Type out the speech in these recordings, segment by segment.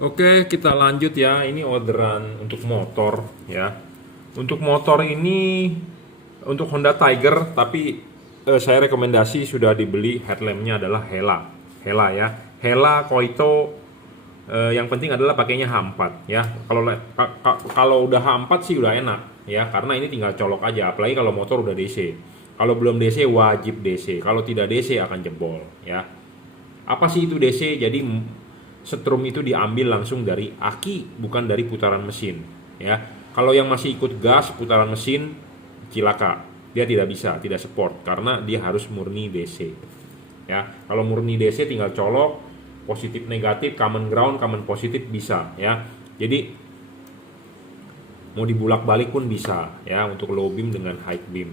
Oke, kita lanjut ya. Ini orderan untuk motor ya. Untuk motor ini untuk Honda Tiger, tapi saya rekomendasi sudah dibeli headlampnya adalah Hella. Hella ya. Hella Koito, yang penting adalah pakainya H4 ya. Kalau udah H4 sih udah enak ya, karena ini tinggal colok aja. Apalagi kalau motor udah DC. Kalau belum DC wajib DC. Kalau tidak DC akan jebol ya. Apa sih itu DC? Jadi setrum itu diambil langsung dari aki, bukan dari putaran mesin ya. Kalau yang masih ikut gas putaran mesin, cilaka, dia tidak bisa, tidak support karena dia harus murni DC ya. Kalau murni DC tinggal colok, positif negatif, common ground, common positif bisa ya. Jadi mau dibulak balik pun bisa ya, untuk low beam dengan high beam.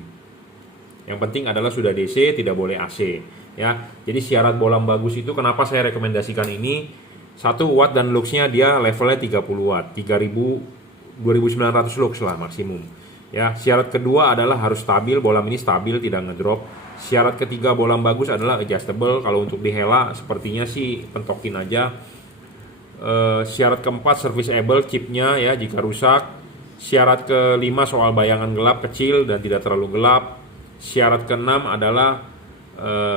Yang penting adalah sudah DC, tidak boleh AC ya. Jadi syarat bolam bagus itu, kenapa saya rekomendasikan ini? 1 watt dan luxnya dia levelnya 30 watt, 2900 lux lah maksimum ya. Syarat kedua adalah harus stabil, bolam ini stabil, tidak ngedrop. Syarat ketiga bolam bagus adalah adjustable. Kalau untuk di Hella sepertinya sih pentokin aja. Syarat keempat serviceable chipnya ya jika rusak. Syarat kelima soal bayangan gelap kecil dan tidak terlalu gelap. Syarat keenam adalah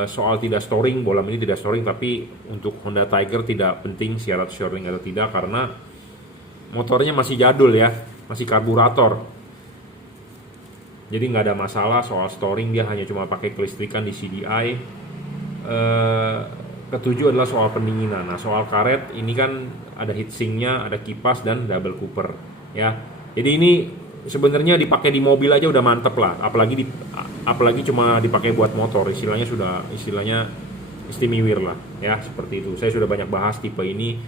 soal tidak storing, bolam ini tidak storing. Tapi untuk Honda Tiger tidak penting syarat storing atau tidak, karena motornya masih jadul ya, masih karburator, jadi nggak ada masalah soal storing. Dia hanya cuma pakai kelistrikan di CDI. Ketujuh adalah soal pendinginan. Nah, soal karet ini kan ada heatsinknya, ada kipas dan double cooper ya. Jadi ini sebenarnya dipakai di mobil aja udah mantep lah, apalagi cuma dipakai buat motor, istilahnya istimewir lah ya, seperti itu. Saya sudah banyak bahas tipe ini,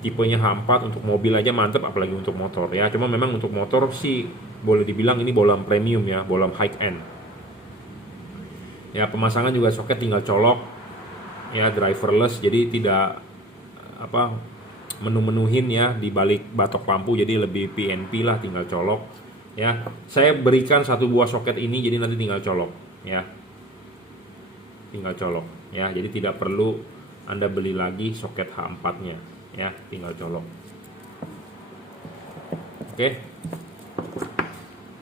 tipenya H4 untuk mobil aja mantep, apalagi untuk motor ya. Cuma memang untuk motor sih boleh dibilang ini bolam premium ya, bolam high end ya. Pemasangan juga soket tinggal colok ya, driverless, jadi tidak menu-menuhin ya di balik batok lampu, jadi lebih PNP lah, tinggal colok ya. Saya berikan 1 buah soket ini, jadi nanti tinggal colok ya, tinggal colok ya. Jadi tidak perlu Anda beli lagi soket H4 nya ya, tinggal colok. Oke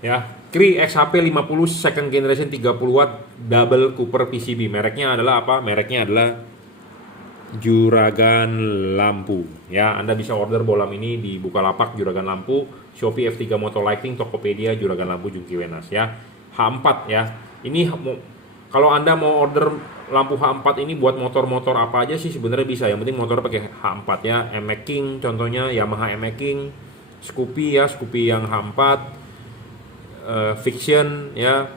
ya. Cree XHP 50 second generation 30 watt double cooper PCB. Mereknya adalah apa? Mereknya adalah Juragan Lampu ya. Anda bisa order bolam ini di Bukalapak Juragan Lampu, Shopee F3 Motor Lighting, Tokopedia Juragan Lampu Jungki Wenas ya. H4 ya. Ini kalau Anda mau order lampu H4 ini buat motor-motor apa aja sih sebenarnya bisa. Yang penting motor pakai H4 ya. M-Max King contohnya, Yamaha M-Max King, Scoopy ya, Scoopy yang H4, Fiction ya,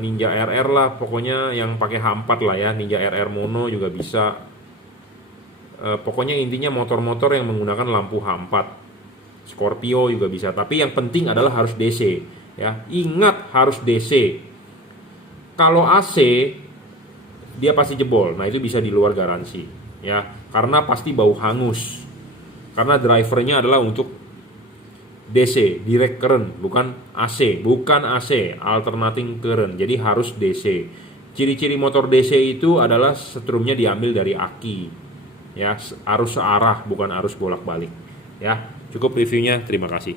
Ninja RR lah, pokoknya yang pakai H4 lah ya. Ninja RR Mono juga bisa. Pokoknya intinya motor-motor yang menggunakan lampu H4. Scorpio juga bisa. Tapi yang penting adalah harus DC ya. Ingat harus DC. Kalau AC dia pasti jebol. Nah, itu bisa di luar garansi ya. Karena pasti bau hangus. Karena drivernya adalah untuk DC, direct current, bukan AC, alternating current. Jadi harus DC. Ciri-ciri motor DC itu adalah setrumnya diambil dari aki. Ya, arus searah, bukan arus bolak-balik. Ya, cukup reviewnya. Terima kasih.